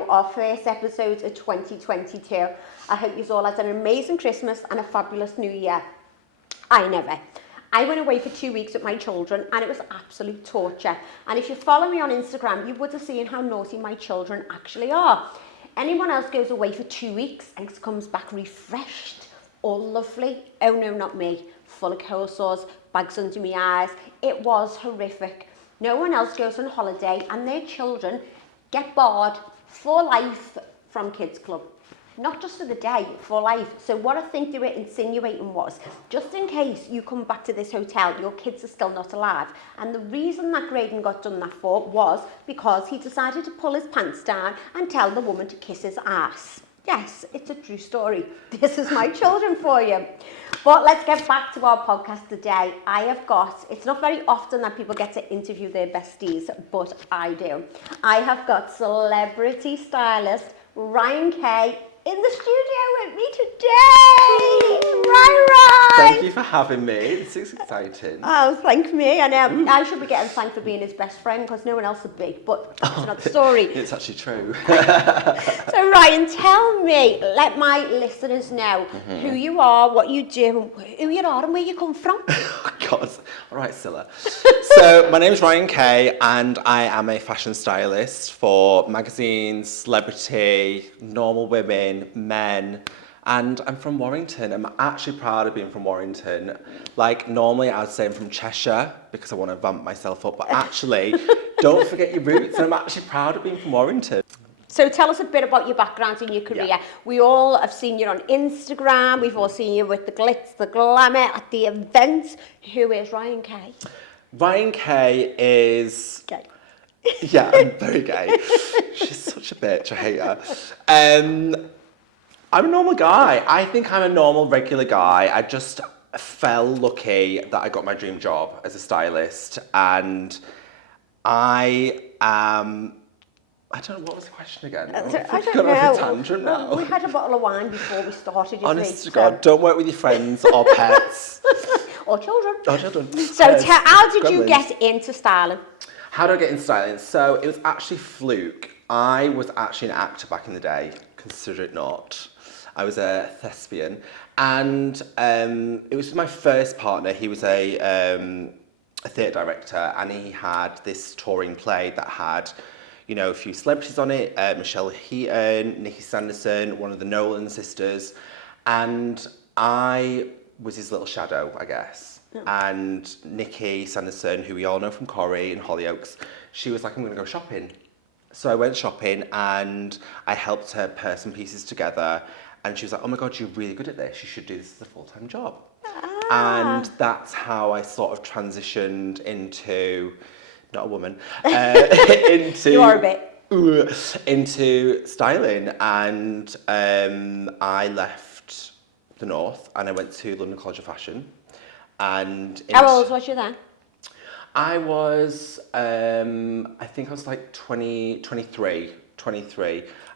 now our first episode of 2022. I hope you all had an amazing Christmas and a fabulous New Year. I went away for 2 weeks with my children and it was absolute torture. And if you follow me on Instagram, you would have seen how naughty my children actually are. Anyone else goes away for 2 weeks and comes back refreshed, all lovely. Oh no, not me. Full of cold sores, bags under my eyes. It was horrific. No one else goes on holiday and their children get barred for life from kids club. Not just for the day, for life. So what I think they were insinuating was, just in case you come back to this hotel, your kids are still not alive. And the reason that Graydon got done that for was because he decided to pull his pants down and tell the woman to kiss his ass. Yes, it's a true story. This is my children for you. But let's get back to our podcast today. It's not very often that people get to interview their besties, but I do. I have got celebrity stylist Ryan Kay in the studio with me today. Ryan! Thank you for having me. This is exciting. Oh, thank me. And I should be getting thanked for being his best friend because no one else would be, but that's not the story. It's actually true. So Ryan, tell me, let my listeners know who you are, what you do, who you are and where you come from. Oh, God. All right, Scylla. So my name is Ryan Kay and I am a fashion stylist for magazines, celebrity, normal women, men, and I'm from Warrington. I'm actually proud of being from Warrington. Like, normally I would say I'm from Cheshire because I want to vamp myself up, but actually, don't forget your roots, and I'm actually proud of being from Warrington. So tell us a bit about your background and your career. Yeah. We all have seen you on Instagram. We've all seen you with the glitz, the glamour, at the events. Who is Ryan Kay? Ryan Kay is... Gay. Yeah, I'm very gay. She's such a bitch. I hate her. I'm a normal guy. I think I'm a normal, regular guy. I just fell lucky that I got my dream job as a stylist. And I don't know, what was the question again? I don't Off a know. tangent now. We had a bottle of wine before we started. Honest to God, don't work with your friends or pets. Or children. Or children. So how did you Gremlins. get into styling? How did I get into styling? So it was actually fluke. I was actually an actor back in the day, consider it not. I was a thespian, and it was my first partner. He was a theatre director, and he had this touring play that had, you know, a few celebrities on it, Michelle Heaton, Nikki Sanderson, one of the Nolan sisters, and I was his little shadow, I guess. Oh. And Nikki Sanderson, who we all know from Corrie and Hollyoaks, she was like, I'm going to go shopping. So I went shopping and I helped her put some pieces together. And she was like, oh my God, you're really good at this. You should do this as a full-time job. Ah. And that's how I sort of transitioned into, not a woman, into... You are a bit. Into styling. And I left the North and I went to London College of Fashion. And how old was you then? I was, I think I was like 23,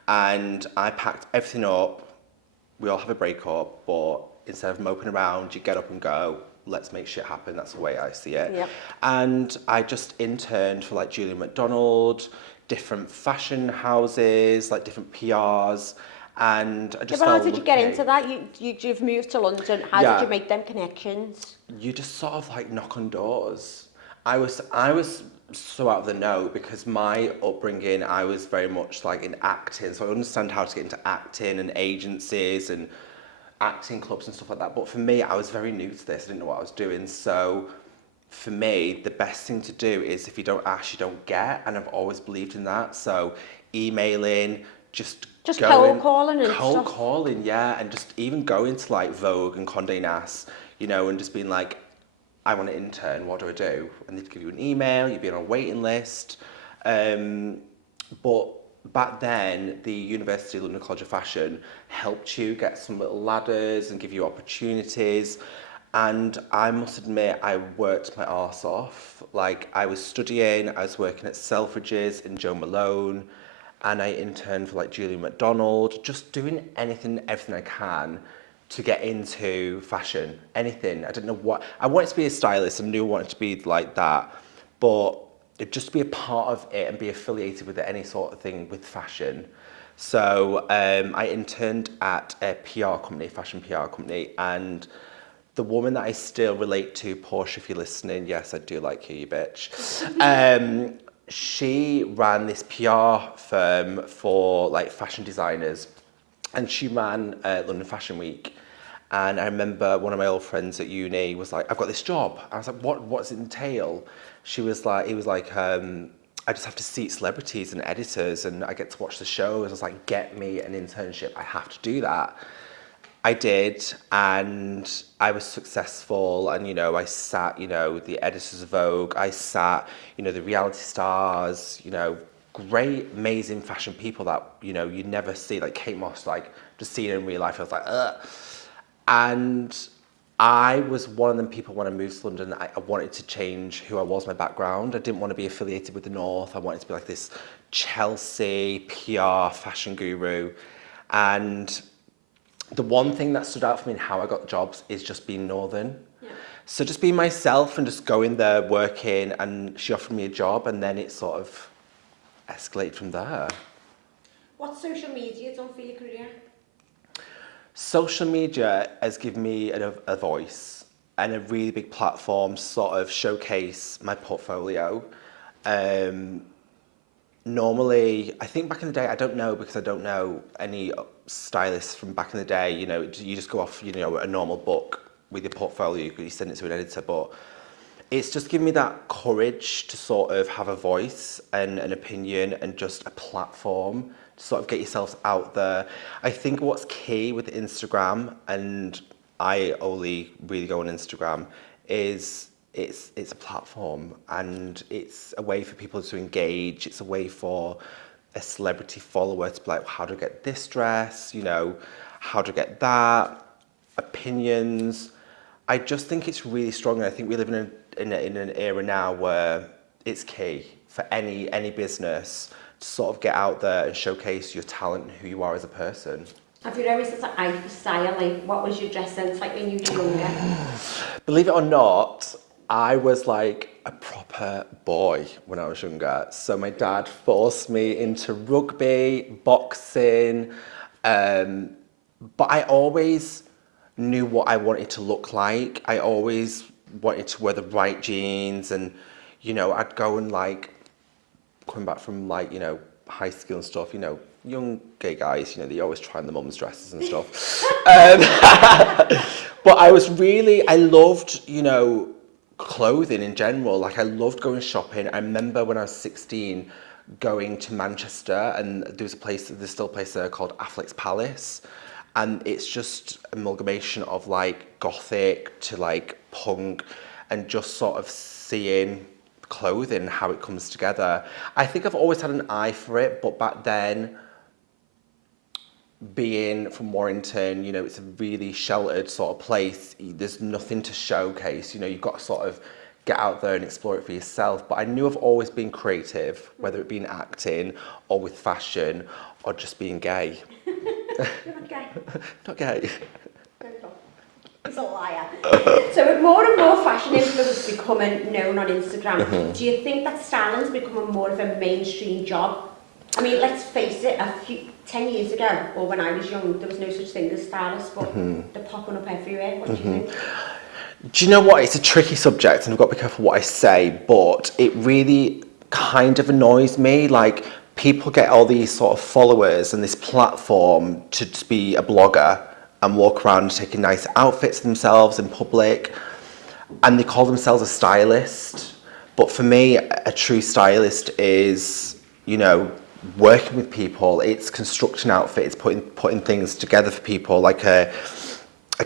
and I packed everything up. We all have a breakup, but instead of moping around, you get up and go, let's make shit happen. That's the way I see it. Yep. And I just interned for like Julia McDonald, different fashion houses, like different PRs. And I just how did you get into that? You've moved to London. How did you make them connections? You just sort of like knock on doors. I was so out of the know because my upbringing, I was very much like in acting. So I understand how to get into acting and agencies and acting clubs and stuff like that. But for me, I was very new to this. I didn't know what I was doing. So for me, the best thing to do is if you don't ask, you don't get. And I've always believed in that. So emailing, just cold calling and cold stuff. calling, yeah. And just even going to like Vogue and Condé Nast, you know, and just being like, I want an intern, what do I do? And they'd give you an email, you'd be on a waiting list. But back then, the University of London College of Fashion helped you get some little ladders and give you opportunities. And I must admit, I worked my arse off. Like, I was studying, I was working at Selfridges and Jo Malone, and I interned for like Julia McDonald, just doing anything, everything I can to get into fashion, anything. I didn't know what, I wanted to be a stylist, I knew I wanted to be like that, but just to be a part of it and be affiliated with it, any sort of thing with fashion, So I interned at a PR company, fashion PR company, and the woman that I still relate to, Portia, if you're listening, yes, I do like you, you bitch. She ran this PR firm for like fashion designers, and she ran London Fashion Week. And I remember one of my old friends at uni was like, "I've got this job." I was like, What does it entail?" She was like, "It was like, I just have to seat celebrities and editors, and I get to watch the shows." I was like, "Get me an internship. I have to do that." I did, and I was successful, and I sat, the editors of Vogue, I sat, the reality stars, great, amazing fashion people that, you never see, like Kate Moss, like just seeing her in real life, I was like, ugh. And I was one of them people when I moved to London, I wanted to change who I was, my background. I didn't want to be affiliated with the North. I wanted to be like this Chelsea PR fashion guru. And the one thing that stood out for me in how I got jobs is just being Northern. Yeah. So just being myself and just going there, working, and she offered me a job, and then it sort of escalated from there. What's social media done for your career? Social media has given me a voice and a really big platform to sort of showcase my portfolio. Normally, I think back in the day, I don't know because I don't know any stylists from back in the day. You just go off, a normal book with your portfolio, you send it to an editor. But it's just given me that courage to sort of have a voice and an opinion and just a platform to sort of get yourselves out there. I think what's key with Instagram, and I only really go on Instagram, is it's a platform, and it's a way for people to engage. It's a way for a celebrity follower to be like, how do I get this dress? How do I get that? Opinions. I just think it's really strong, and I think we live in an era now where it's key for any business to sort of get out there and showcase your talent and who you are as a person. Have you always had an eye for style? Like, what was your dress sense like when you were younger? Believe it or not, I was like a proper boy when I was younger. So my dad forced me into rugby, boxing, but I always knew what I wanted to look like. I always wanted to wear the right jeans, and I'd go and coming back from high school and stuff, young gay guys, they always try on the mum's dresses and stuff. But I loved, clothing in general. Like, I loved going shopping. I remember when I was 16 going to Manchester, and there's still a place there called Affleck's Palace. And it's just amalgamation of gothic to punk, and just sort of seeing clothing, how it comes together. I think I've always had an eye for it, but back then, being from Warrington, it's a really sheltered sort of place. There's nothing to showcase. You've got to sort of get out there and explore it for yourself. But I knew I've always been creative, whether it be in acting or with fashion or just being gay. You're not gay. Not gay. He's a liar. So with more and more fashion influencers becoming known on Instagram, do you think that styling's becoming more of a mainstream job? I mean, let's face it, 10 years ago, or when I was young, there was no such thing as stylists, but they're popping up everywhere. What do you think? Do you know what? It's a tricky subject, and I've got to be careful what I say, but it really kind of annoys me. People get all these sort of followers and this platform to just be a blogger and walk around taking nice outfits for themselves in public, and they call themselves a stylist. But for me, a true stylist is, working with people. It's constructing outfits, putting things together for people, like a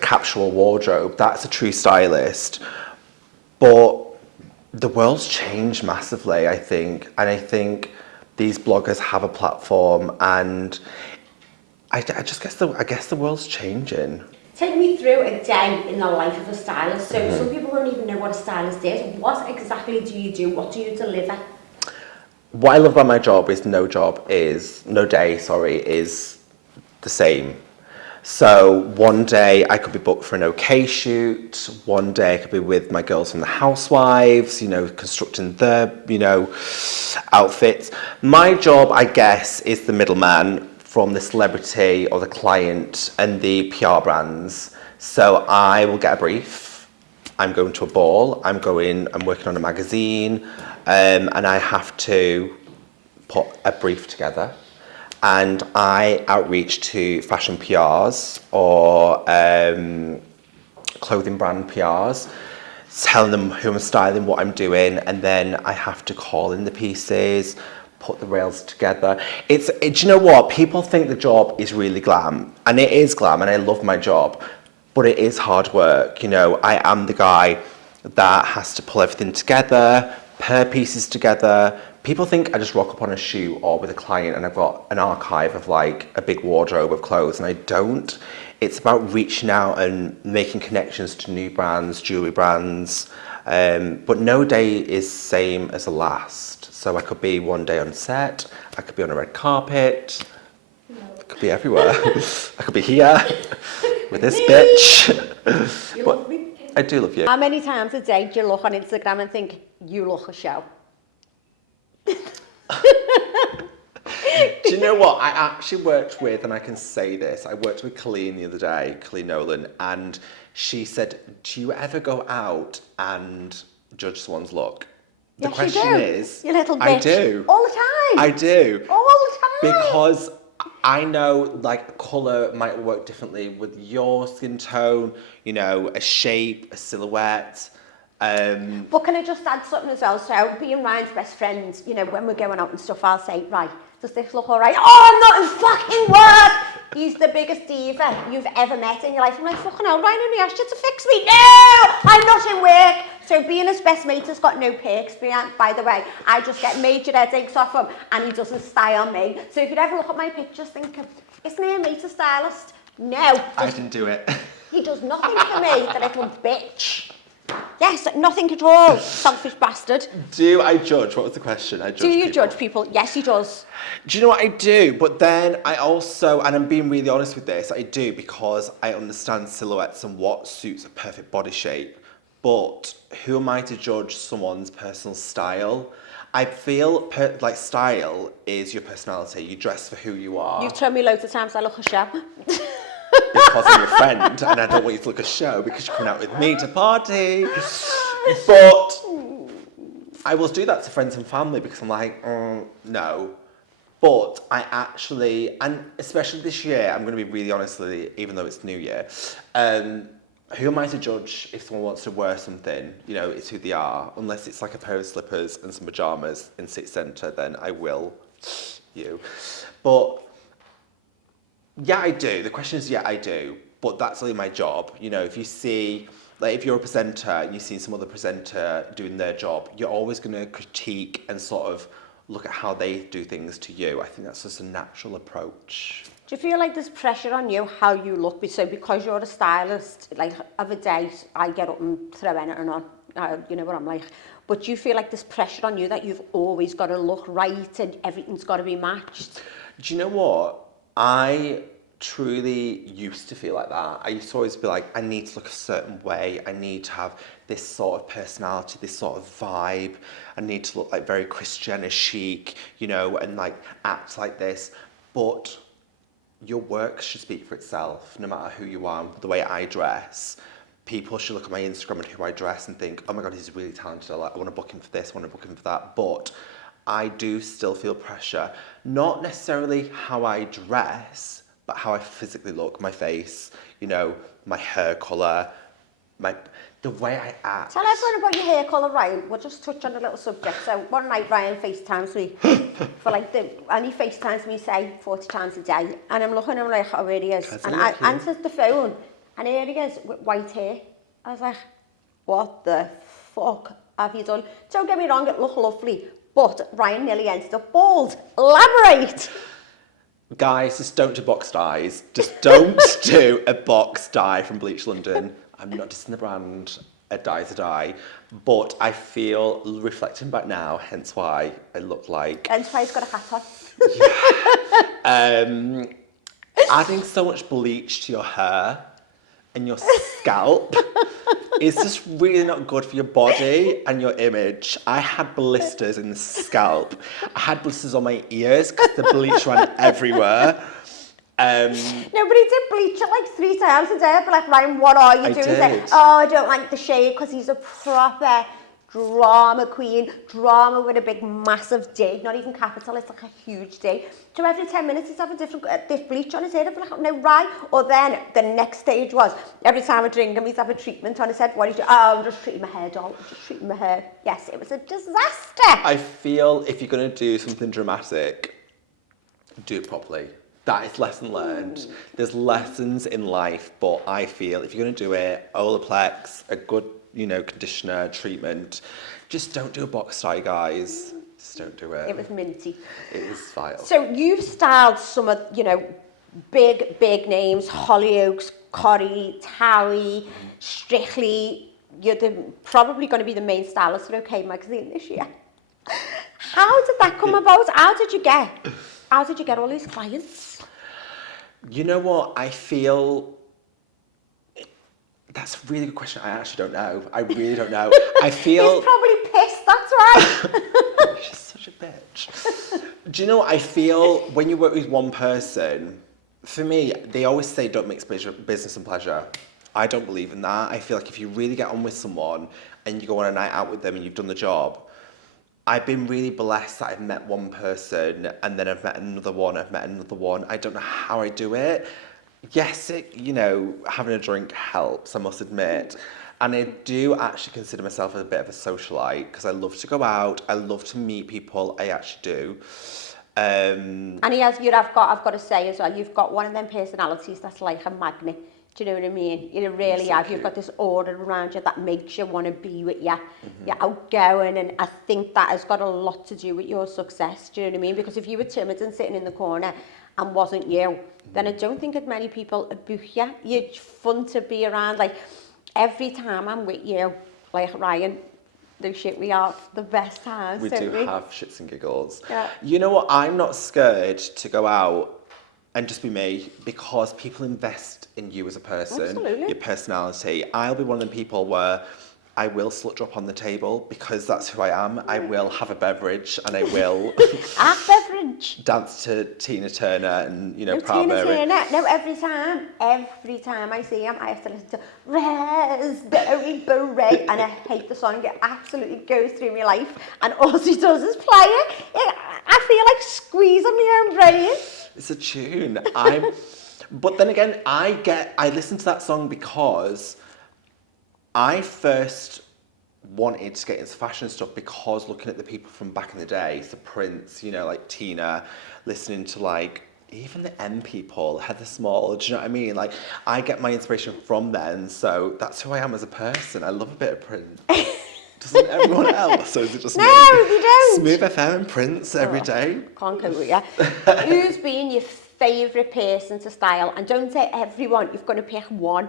capsule wardrobe. That's a true stylist. But the world's changed massively, I think, and I think these bloggers have a platform, and I guess the world's changing. Take me through a day in the life of a stylist. So some people won't even know what a stylist is. What exactly do you do? What do you deliver? What I love about my job is no day is the same. So one day I could be booked for an OK shoot. One day I could be with my girls from the Housewives, constructing their, outfits. My job, I guess, is the middleman from the celebrity or the client and the PR brands. So I will get a brief. I'm going to a ball. I'm working on a magazine, and I have to put a brief together. And I outreach to fashion PRs or clothing brand PRs, telling them who I'm styling, what I'm doing, and then I have to call in the pieces, put the rails together. Do you know what? People think the job is really glam, and it is glam, and I love my job, but it is hard work. You know, I am the guy that has to pull everything together, pair pieces together. People think I just rock up on a shoot or with a client and I've got an archive of like a big wardrobe of clothes, and I don't. It's about reaching out and making connections to new brands, jewellery brands, but no day is same as the last. So I could be one day on set, I could be on a red carpet, I could be everywhere. I could be here with this bitch. You love me. I do love you. How many times a day do you look on Instagram and think, you look a show? Do you know what? I actually worked with, and I can say this, I worked with Colleen the other day, Colleen Nolan, and she said, do you ever go out and judge someone's look? The Yes, question you do. is, You little bitch. I do. All the time. I do. All the time. Because I know like colour might work differently with your skin tone, you know, a shape, a silhouette. But can I just add something as well? So being Ryan's best friend, you know, when we're going out and stuff, I'll say, right, does this look all right? Oh, I'm not in fucking work! He's the biggest diva you've ever met in your life. I'm like, fucking hell, Ryan only asked you to fix me. No! I'm not in work! So being his best mate has got no perks, by the way. I just get major headaches off him and he doesn't style me. So if you'd ever look at my pictures thinking, isn't he a mate a stylist? No. I didn't do it. He does nothing for me, the little bitch. Yes, nothing at all, selfish bastard. Do I judge? What was the question? I judge Do you people. judge people? Yes, he does. Do you know what I do? But then I also, and I'm being really honest with this, I do because I understand silhouettes and what suits a perfect body shape. But who am I to judge someone's personal style? I feel like style is your personality. You dress for who you are. You've told me loads of times I look a show. Because I'm your friend, and I don't want you to look a show because you're coming out with me to party. But I will do that to friends and family because I'm like, no. But I actually, and especially this year, I'm going to be really honest with you, even though it's New Year, who am I to judge if someone wants to wear something? You know, it's who they are. Unless it's like a pair of slippers and some pajamas in City Centre, then I will. But yeah, I do. The question is, yeah, I do. But that's only my job. You know, if you see, like, if you're a presenter and you see some other presenter doing their job, you're always going to critique and sort of look at how they do things to you. I think that's just a natural approach. Do you feel like there's pressure on you how you look? So because you're a stylist, like of a day, I get up and throw anything on. You know what I'm like. But do you feel like there's pressure on you that you've always got to look right and everything's got to be matched? Do you know what? I truly used to feel like that. I used to always be like, I need to look a certain way. I need to have this sort of personality, this sort of vibe. I need to look like very Kris Jenner chic, you know, and like act like this. But your work should speak for itself, no matter who you are. The way I dress, people should look at my Instagram and who I dress and think, oh my God, he's really talented. I want to book him for this, I want to book him for that. But I do still feel pressure, not necessarily how I dress, but how I physically look, my face, you know, my hair colour, the way I act. Tell everyone about your hair colour, Ryan. We'll just touch on a little subject. So one night Ryan FaceTimes me for like and he FaceTimes me, say, 40 times a day. And I'm looking at him like, oh, here he is. And I answered the phone and here he is with white hair. I was like, what the fuck have you done? Don't get me wrong, it looked lovely. But Ryan nearly ended up bald. Elaborate. Guys, just don't do box dyes. Just don't do a box dye from Bleach London. I'm not dissing the brand. A dye's a dye. But I feel, reflecting back now, hence why I look like... Hence why he's got a hat on. Yeah. Adding so much bleach to your hair and your scalp It's just really not good for your body and your image. I had blisters in the scalp. I had blisters on my ears because the bleach ran everywhere. No, but he did bleach it like 3 times a day. I'd be like, Ryan, what are you I doing? He's like, did. oh, I don't like the shade, because he's a proper drama queen. Drama with a big, massive D. Not even capital, it's like a huge D. So every 10 minutes he'd have a different this bleach on his head. I'd be like, no, right. Or then the next stage was, every time I drink him, he'd have a treatment on his head. What do you do? Oh, I'm just treating my hair, doll. Just treating my hair. Yes, it was a disaster. I feel if you're going to do something dramatic, do it properly. That is lesson learned. There's lessons in life, but I feel if you're going to do it, Olaplex, a good, conditioner, treatment, just don't do a box dye, guys. Just don't do it. It was minty. It is vile. So you've styled some of, big names, Hollyoaks, Corrie, Towie, Strictly. You're probably going to be the main stylist for OK Magazine this year. How did that come about? How did you get all these clients? You know what? I feel that's a really good question. I actually don't know. I really don't know. I feel He's probably pissed, that's right. she's such a bitch. Do you know what I feel when you work with one person? For me, they always say don't mix business and pleasure. I don't believe in that. I feel like if you really get on with someone and you go on a night out with them and you've done the job, I've been really blessed that I've met one person and then I've met another one, I don't know how I do it. Yes, having a drink helps, I must admit. And I do actually consider myself a bit of a socialite because I love to go out, I love to meet people, I actually do. And I've got to say as well, you've got one of them personalities that's like a magnet. Do you know what I mean? You really have. Cute. You've got this aura around you that makes you want to be with you. You're outgoing, and I think that has got a lot to do with your success. Do you know what I mean? Because if you were timid and sitting in the corner and wasn't you, then I don't think that many people would book you. You're fun to be around. Like, every time I'm with you, like Ryan, the shit we have the best times. We do have shits and giggles. Yeah. You know what? I'm not scared to go out and just be me because people invest in you as a person, Absolutely. your personality. I'll be one of them people where I will slut drop on the table because that's who I am. I will have a beverage and I will A beverage. dance to Tina Turner and, No, Proud Tina Mary. Turner. No, every time I see him, I have to listen to Raspberry Beret, and I hate the song. It absolutely goes through my life, and all he does is play it. I feel like squeezing my own brain. It's a tune. But then again, I listen to that song because I first wanted to get into fashion stuff because looking at the people from back in the day, the Prince, like Tina, listening to like even the M people, Heather Small, do you know what I mean? Like, I get my inspiration from them, so that's who I am as a person. I love a bit of Prince. Doesn't everyone else? So is it just No, me? you don't. Smooth FM and Prince every day. Can't go with you. Who's been your favourite person to style? And don't say everyone, you've got to pick one.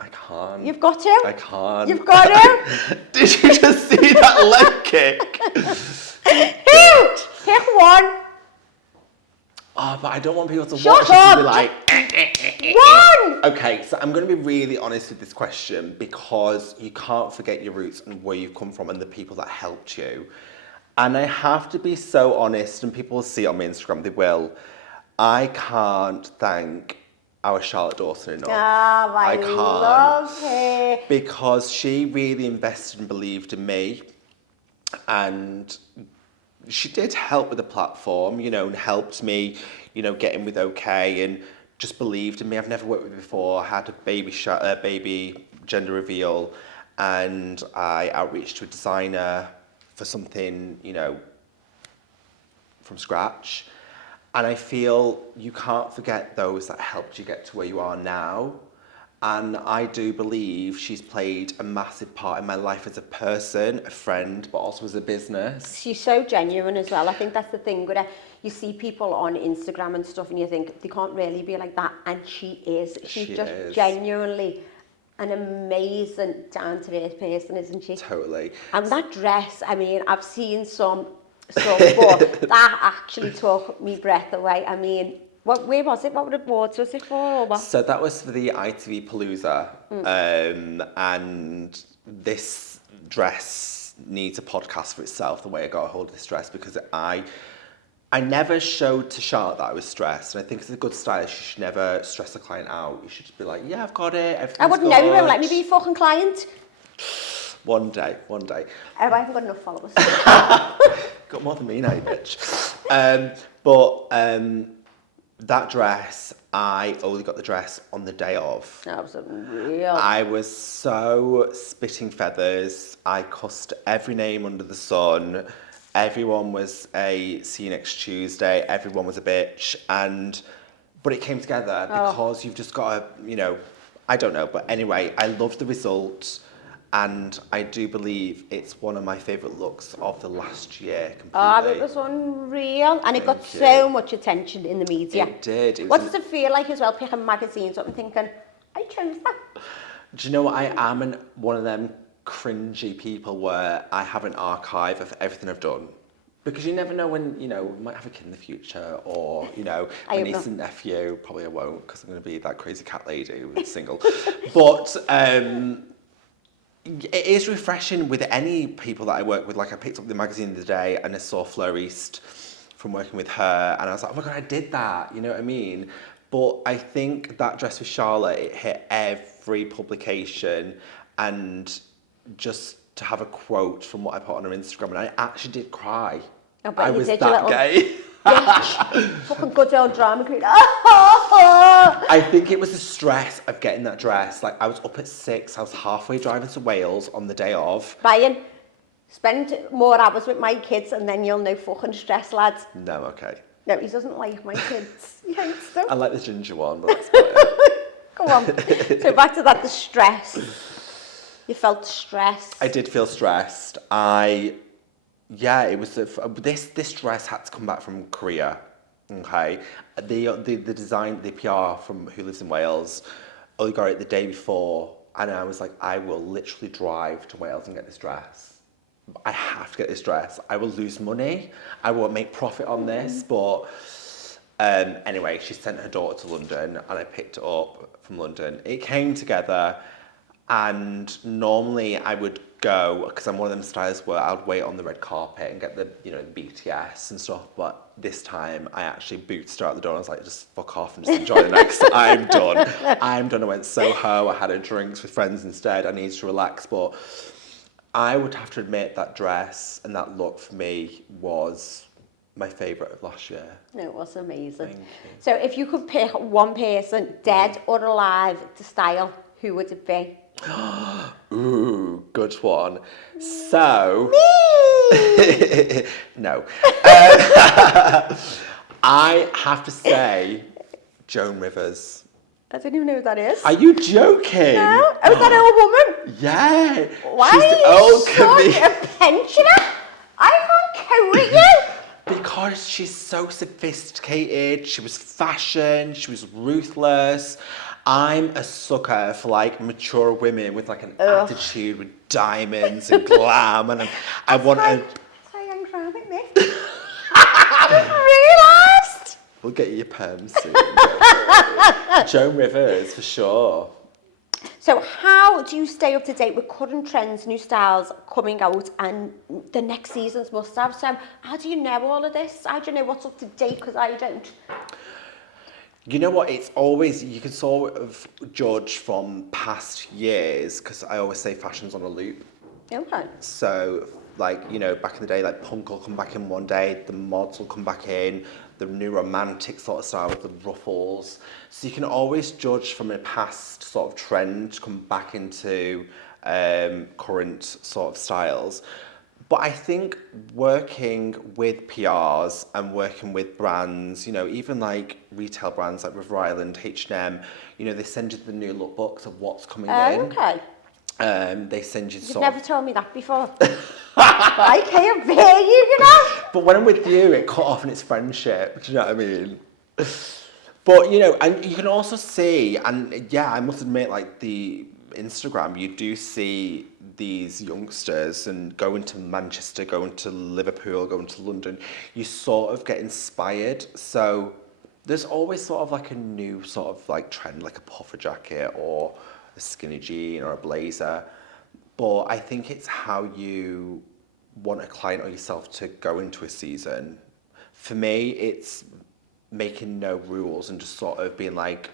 I can't. You've got to. I can't. You've got to. Did you just see that leg kick? Who? Pick one. Oh, but I don't want people to Shut watch it and be up. like, One. Okay, so I'm going to be really honest with this question because you can't forget your roots and where you've come from and the people that helped you. And I have to be so honest, and people will see it on my Instagram, they will. I can't thank our Charlotte Dawson enough. I can't. love her. Because she really invested and believed in me. And she did help with the platform, and helped me, get in with OK and just believed in me. I've never worked with her before. I had a baby gender reveal and I outreached to a designer for something, from scratch. And I feel you can't forget those that helped you get to where you are now. And I do believe she's played a massive part in my life as a person, a friend, but also as a business. She's so genuine as well. I think that's the thing with her. You see people on Instagram and stuff and you think they can't really be like that, and she is. She's just genuinely an amazing down-to-earth person, isn't she? Totally. And that dress, I mean, I've seen some but that actually took me breath away. I mean, Where was it? What awards was it for, or what? So that was for the ITV Palooza, and this dress needs a podcast for itself, the way I got a hold of this dress, because I never showed to Charlotte that I was stressed, and I think as a good stylist, you should never stress a client out. You should just be like, yeah, I've got it, everything's I wouldn't know, you won't let me be your fucking client. One day. Oh, I haven't got enough followers. Got more than me now, you bitch. But that dress, I only got the dress on the day of. That was unreal. I was so spitting feathers. I cussed every name under the sun. Everyone was a see you next Tuesday. Everyone was a bitch. But it came together because you've just got to, I don't know. But anyway, I loved the result. And I do believe it's one of my favourite looks of the last year completely. Oh, it was unreal. And it got so much attention in the media. It did. What does it feel like as well, picking magazines up and thinking, I chose that? Do you know what? I am one of them cringy people where I have an archive of everything I've done. Because you never know when, we might have a kid in the future, or, my niece and nephew. Probably I won't, because I'm going to be that crazy cat lady who's single. But it is refreshing with any people that I work with. Like, I picked up the magazine the other day and I saw Fleur East from working with her, and I was like, oh my God, I did that, you know what I mean? But I think that dress with Charlotte, it hit every publication, and just to have a quote from what I put on her Instagram, and I actually did cry. I was that gay. Fucking good old drama queen. I think it was the stress of getting that dress. Like, I was up at 6, I was halfway driving to Wales on the day of. Brian, spend more hours with my kids and then you'll know fucking stress, lads. No, okay. No, he doesn't like my kids. He hates them. I like the ginger one, but that's about it. Go on. So back to that, the stress. You felt stressed. I did feel stressed. It was this dress had to come back from Korea. Okay, the design, the PR from Who Lives in Wales, only got it the day before, and I was like, I will literally drive to Wales and get this dress. I have to get this dress. I will lose money. I won't make profit on this, but anyway, she sent her daughter to London, and I picked it up from London. It came together. And normally I would go, because I'm one of them stylists where I'd wait on the red carpet and get the, the BTS and stuff. But this time I actually booted her out the door and I was like, just fuck off and just enjoy the next. I'm done. I went Soho. I had a drinks with friends instead. I needed to relax. But I would have to admit that dress and that look for me was my favourite of last year. No, it was amazing. Thank you. So if you could pick one person, dead or alive, to style, who would it be? Ooh, good one. So, no. I have to say, Joan Rivers. I don't even know who that is. Are you joking? No? Oh, is that an old woman? Yeah. Why She's the old are you such a pensioner? I can't cope with you. Because she's so sophisticated, she was fashion, she was ruthless. I'm a sucker for like mature women with like an attitude with diamonds and glam, and I want to. So young drama, me. I didn't realise. We'll get you your perms soon. Joan Rivers for sure. So how do you stay up to date with current trends, new styles coming out, and the next season's must-have? So how do you know all of this? How do you know what's up to date? Because I don't. You know what, it's always, you can sort of judge from past years, because I always say fashion's on a loop. Okay. So, like, back in the day, like, punk will come back in one day, the mods will come back in, the new romantic sort of style with the ruffles. So you can always judge from a past sort of trend, come back into current sort of styles. But I think working with PRs and working with brands, even like retail brands like River Island, H&M, they send you the new lookbooks of what's coming in. Okay. They send you You've never told me that before. I can't bear you, But when I'm with you, it cut off in its friendship. Do you know what I mean? But, and you can also see, and yeah, I must admit, like the Instagram, you do see these youngsters and going to Manchester, going to Liverpool, going to London, you sort of get inspired. So There's always sort of like a new sort of like trend, like a puffer jacket or a skinny jean or a blazer. But I think it's how you want a client or yourself to go into a season. For me, it's making no rules and just sort of being like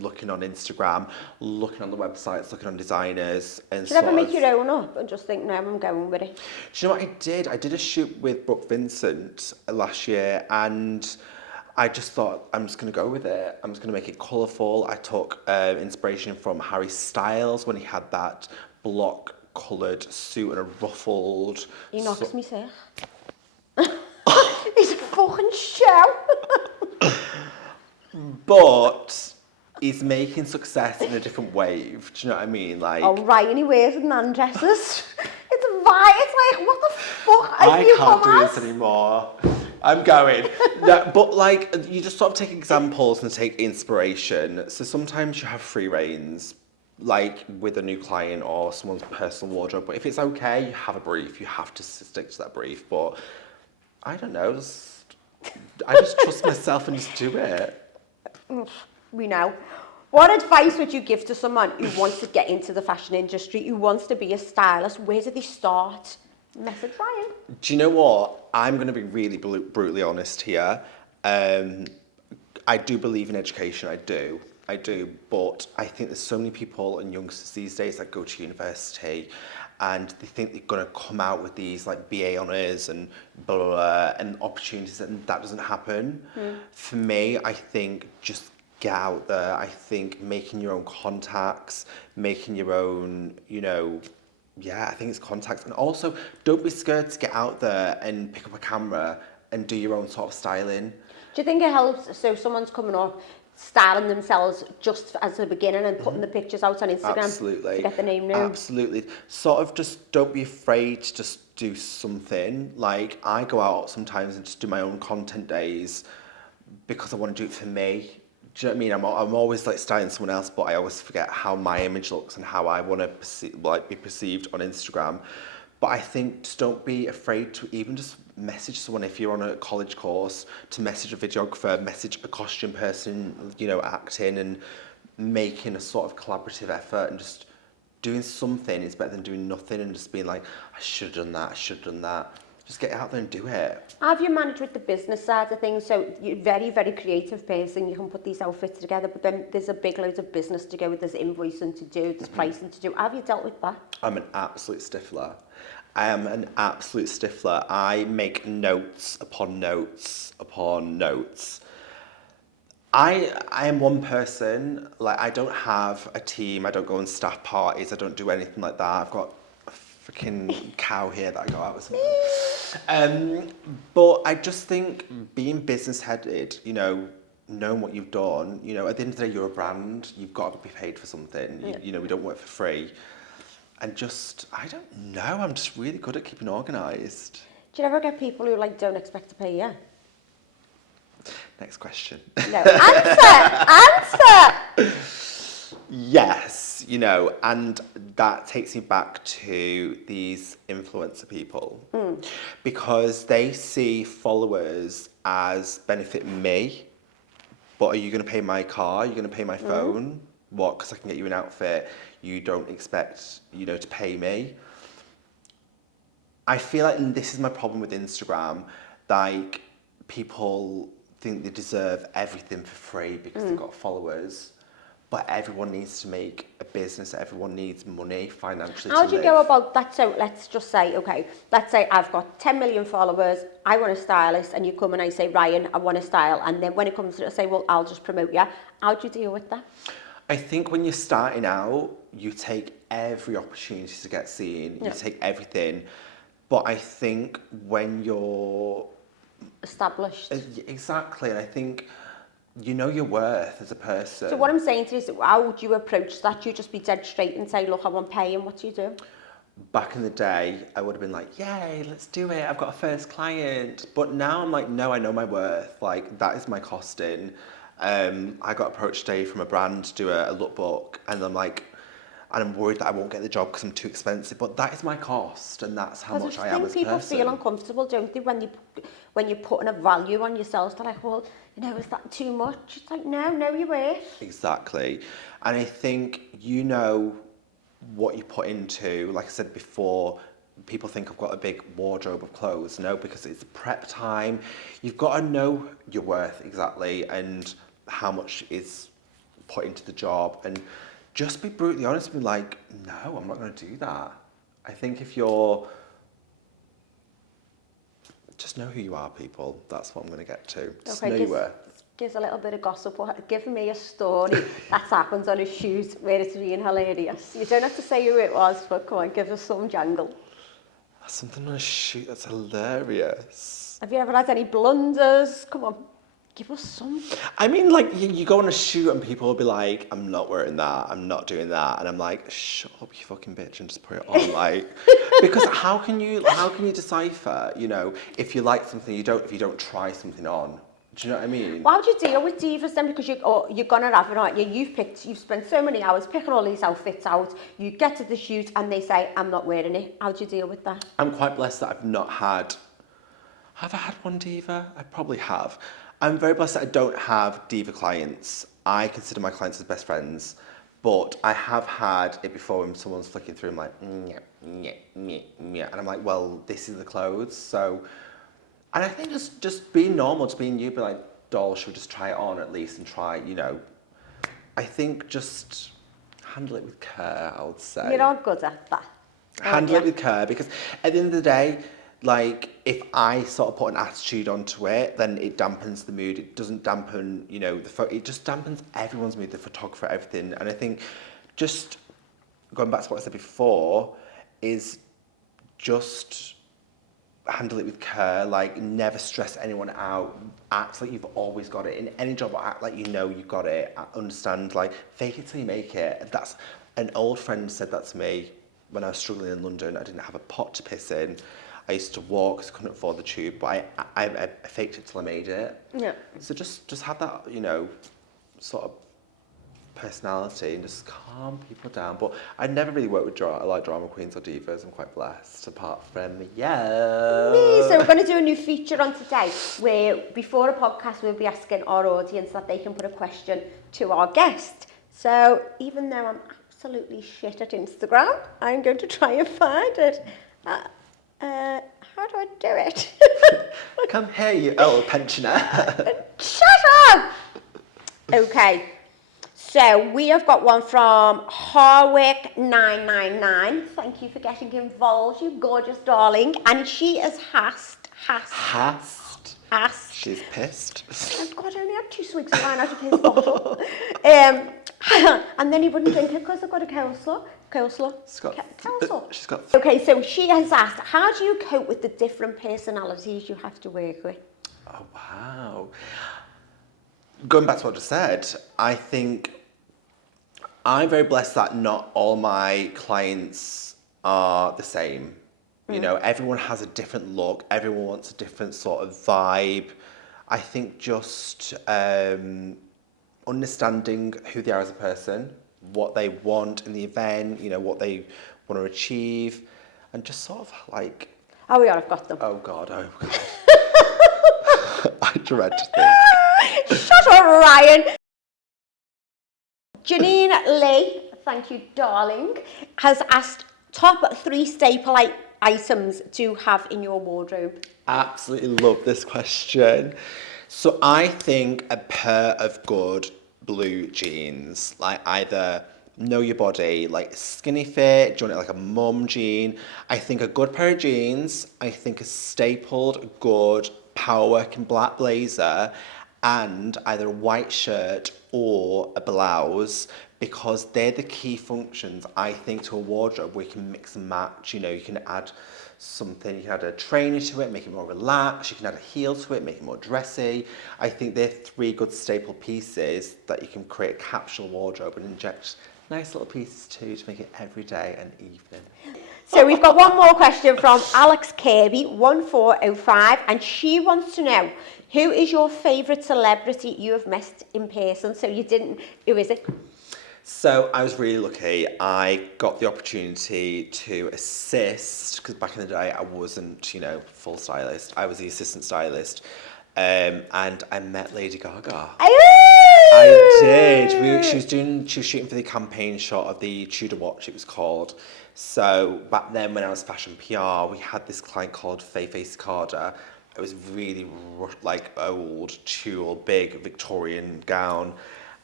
looking on Instagram, looking on the websites, looking on designers, and Do you ever sort make of. your own up and just think, no, I'm going with it? Do you know what I did? I did a shoot with Brooke Vincent last year, and I just thought I'm just going to go with it. I'm just going to make it colourful. I took inspiration from Harry Styles when he had that block coloured suit and a ruffled. He knocks me sick. He's a fucking show. But he's making success in a different wave. Do you know what I mean? Like, Oh, Ryan, he wears nan dresses. It's like, what the fuck are I you can't do as? this anymore. I'm going. No, but like, you just sort of take examples and take inspiration. So sometimes you have free reins, like with a new client or someone's personal wardrobe. But if it's okay, you have a brief. You have to stick to that brief. But I don't know. I just trust myself and just do it. We know. What advice would you give to someone who wants to get into the fashion industry, who wants to be a stylist? Where do they start? Message Ryan. Do you know what? I'm going to be really brutally honest here. I do believe in education. I do. But I think there's so many people and youngsters these days that go to university and they think they're going to come out with these like BA honours and blah, blah, blah, and opportunities, and that doesn't happen. For me, I think just get out there. I think making your own contacts, making your own, I think it's contacts. And also, don't be scared to get out there and pick up a camera and do your own sort of styling. Do you think it helps? So someone's coming up, styling themselves just as a beginning and putting the pictures out on Instagram Absolutely. to get the name known? Absolutely. Sort of just don't be afraid to just do something. Like, I go out sometimes and just do my own content days because I want to do it for me. Do you know what I mean? I'm always like styling someone else, but I always forget how my image looks and how I want to be perceived on Instagram. But I think just don't be afraid to even just message someone if you're on a college course, to message a videographer, message a costume person, acting and making a sort of collaborative effort, and just doing something is better than doing nothing and just being like, I should have done that. Just get out there and do it. Have you managed with the business side of things? So you're a very, very creative person. You can put these outfits together, but then there's a big load of business to go with. There's invoicing to do, there's pricing to do. Have you dealt with that? I'm an absolute stiffler. I make notes upon notes upon notes. I am one person, like, I don't have a team, I don't go on staff parties, I don't do anything like that. I've got a freaking cow here that I go out with sometimes. But I just think being business-headed, knowing what you've done, at the end of the day, you're a brand, you've got to be paid for something. Yeah. We don't work for free. And I don't know, I'm just really good at keeping organised. Do you ever get people who don't expect to pay you? Next question. No. Answer! Yes, and that takes me back to these influencer people. Because they see followers as benefiting me, but are you going to pay my car? Are you going to pay my phone? What, because I can get you an outfit, you don't expect, to pay me? I feel like this is my problem with Instagram. Like, people think they deserve everything for free because they've got followers. But everyone needs to make a business. Everyone needs money financially How to do you live. go about that? So let's just say, let's say I've got 10 million followers, I want a stylist, and you come and I say, Ryan, I want a style. And then when it comes to it, I say, well, I'll just promote you. How do you deal with that? I think when you're starting out, you take every opportunity to get seen. You take everything. But I think when you're Established. Exactly, and I think you know your worth as a person. So what I'm saying to you is, how would you approach that? You just be dead straight and say, look, I want paying. What do you do? Back in the day, I would have been like, yay, let's do it. I've got a first client. But now I'm like, no, I know my worth. Like, that is my costing. I got approached today from a brand to do a lookbook, and I'm worried that I won't get the job because I'm too expensive. But that is my cost, and that's how much I am as a person. People feel uncomfortable, don't they, when you're putting a value on yourselves. They're like, well, You know, is that too much? It's like, no, know your worth. Exactly. And I think you know what you put into, like I said before, people think I've got a big wardrobe of clothes. No, because it's prep time. You've got to know your worth exactly and how much is put into the job. And just be brutally honest and be like, no, I'm not going to do that. I think if you're just know who you are, people. That's what I'm going to get to. Just know your worth. Gives a little bit of gossip. Give me a story that happens on a shoot where it's being hilarious. You don't have to say who it was, but come on, give us some jangle. Something on a shoot that's hilarious. Have you ever had any blunders? Come on, give us some. I mean, like, you go on a shoot and people will be like, I'm not wearing that, I'm not doing that. And I'm like, shut up, you fucking bitch, and just put it on. Like, because how can you decipher, you know, if you like something, if you don't try something on? Do you know what I mean? Well, how do you deal with divas then? Because you're gonna have it, aren't you? You've spent so many hours picking all these outfits out. You get to the shoot and they say, I'm not wearing it. How do you deal with that? I'm quite blessed that I've not had. Have I had one diva? I probably have. I'm very blessed that I don't have diva clients. I consider my clients as best friends, but I have had it before when someone's flicking through. I'm like, yeah, and I'm like, well, this is the clothes, so. And I think just being normal, just being you, be like, doll, should we just try it on at least and try, you know. I think just handle it with care, I would say. You're all good at that. Handle it with care, because at the end of the day, like, if I sort of put an attitude onto it, then it dampens the mood. It doesn't dampen, you know, it just dampens everyone's mood, the photographer, everything. And I think just going back to what I said before is just handle it with care, like never stress anyone out, act like you've always got it. In any job, act like you know you've got it, understand, like fake it till you make it. That's, an old friend said that to me when I was struggling in London. I didn't have a pot to piss in. I used to walk because I couldn't afford the tube, but I faked it till I made it. Yeah. So just have that, you know, sort of personality and just calm people down. But I never really worked with drama queens or divas. I'm quite blessed, apart from me. So we're going to do a new feature on today where before a podcast we'll be asking our audience that they can put a question to our guest. So even though I'm absolutely shit at Instagram, I'm going to try and find it. How do I do it? Come here, you old pensioner. Shut up! Okay. So we have got one from Harwick999. Thank you for getting involved, you gorgeous darling. And she is asked. She's pissed. Oh God, I only had 2 swigs of wine out of his bottle. And then he wouldn't drink it because I've got a coleslaw. She's got. Okay, so she has asked, how do you cope with the different personalities you have to work with? Oh, wow. Going back to what I just said, I think I'm very blessed that not all my clients are the same. You know, everyone has a different look. Everyone wants a different sort of vibe. I think just understanding who they are as a person, what they want in the event, you know, what they want to achieve, and just sort of like... Oh yeah, I've got them. Oh God. I dread this. Shut up, Ryan. Janine Lee, thank you, darling, has asked top 3 staple items to have in your wardrobe. Absolutely love this question. So I think a pair of good blue jeans, like either know your body, like skinny fit, do you want it like a mum jean? I think a good pair of jeans, I think a stapled, good, power working black blazer, and either a white shirt or a blouse, because they're the key functions, I think, to a wardrobe where you can mix and match. You know, you can add something, you can add a trainer to it, make it more relaxed, you can add a heel to it, make it more dressy. I think they're 3 good staple pieces that you can create a capsule wardrobe and inject nice little pieces too to make it every day and evening. So we've got one more question from Alex Kirby, 1405, and she wants to know, who is your favourite celebrity you have met in person? So you didn't, who is it? So I was really lucky. I got the opportunity to assist, because back in the day I wasn't, you know, full stylist. I was the assistant stylist and I met Lady Gaga. I did. She was shooting for the campaign shot of the Tudor watch, it was called. So back then, when I was fashion PR, we had this client called Feifei Cicada. It was really like old, tulle, big Victorian gown,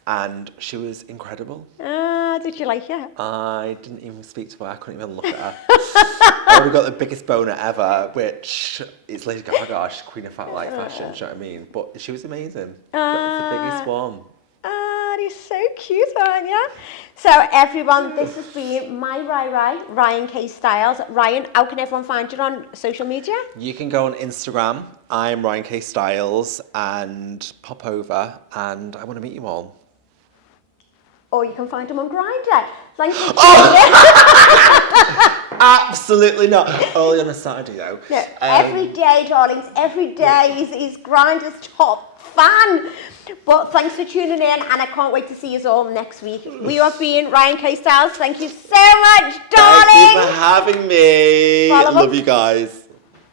and she was incredible. Did you like her? I didn't even speak to her. I couldn't even look at her. I already got the biggest boner ever, which is Lady Gaga. She's queen of fashion. Do you know what I mean? But she was amazing. That's the biggest one. He's so cute, aren't you? So everyone, this has been my Ryan K Styles. Ryan, how can everyone find you on social media? You can go on Instagram. I'm Ryan K Styles, and pop over, and I want to meet you all. Or you can find him on Grindr. Thank you. Absolutely not. Only on a Saturday though. No, every day, darlings. Every day is Grindr's top fan. But thanks for tuning in, and I can't wait to see you all next week. We have been Ryan K Styles. Thank you so much, darling. Thank you for having me. Follow Love up. you guys.